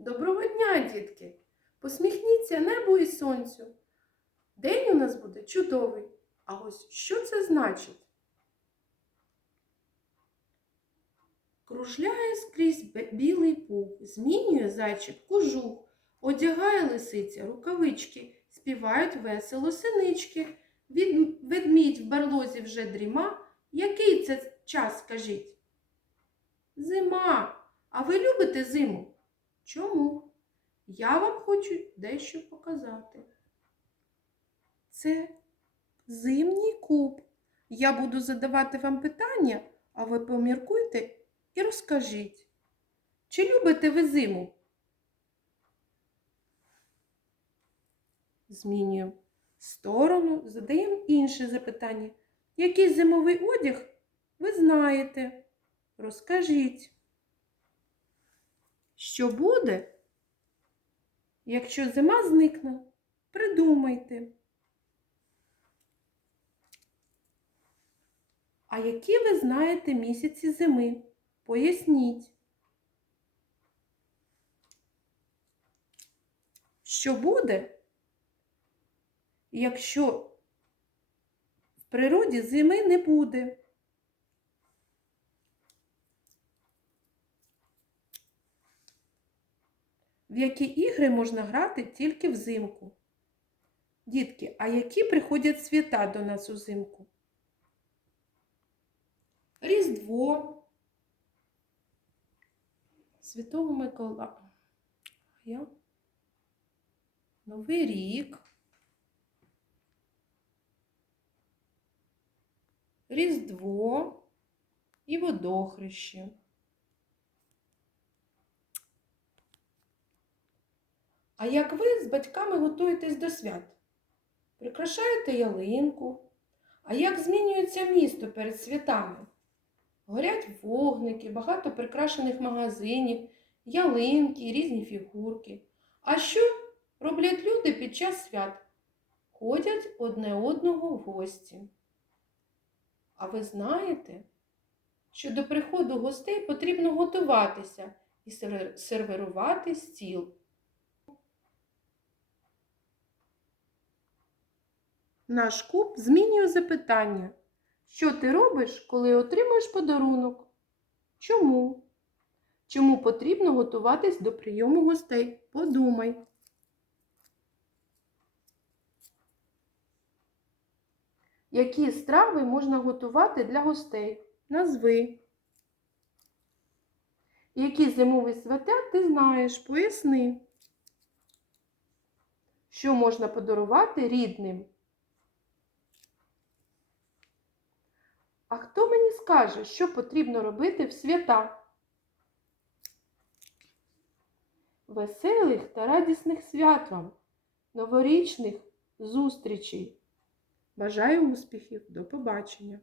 Доброго дня, дітки! Посміхніться небу і сонцю. День у нас буде чудовий. А ось що це значить? Кружляє скрізь білий пух, змінює зайчик кожух, одягає лисиця рукавички, співають весело синички. Від... Ведмідь в барлозі вже дріма. Який це час, скажіть? Зима. А ви любите зиму? Чому? Я вам хочу дещо показати. Це зимній куб. Я буду задавати вам питання, а ви поміркуйте і розкажіть. Чи любите ви зиму? Змінюємо сторону, задаємо інше запитання. Який зимовий одяг ви знаєте? Розкажіть. Що буде, якщо зима зникне? Придумайте. А які ви знаєте місяці зими? Поясніть. Що буде, якщо в природі зими не буде? В які ігри можна грати тільки взимку? Дітки, а які приходять свята до нас узимку? Різдво, Святого Миколая, Новий рік, Різдво і водохреще. А як ви з батьками готуєтесь до свят? Прикрашаєте ялинку? А як змінюється місто перед святами? Горять вогники, багато прикрашених магазинів, ялинки, різні фігурки. А що роблять люди під час свят? Ходять одне одного в гості. А ви знаєте, що до приходу гостей потрібно готуватися і сервірувати стіл. Наш куб змінює запитання. Що ти робиш, коли отримуєш подарунок? Чому? Чому потрібно готуватись до прийому гостей? Подумай. Які страви можна готувати для гостей? Назви. Які зимові свята ти знаєш? Поясни. Що можна подарувати рідним? А хто мені скаже, що потрібно робити в свята? Веселих та радісних свят вам, новорічних зустрічей. Бажаю успіхів! До побачення!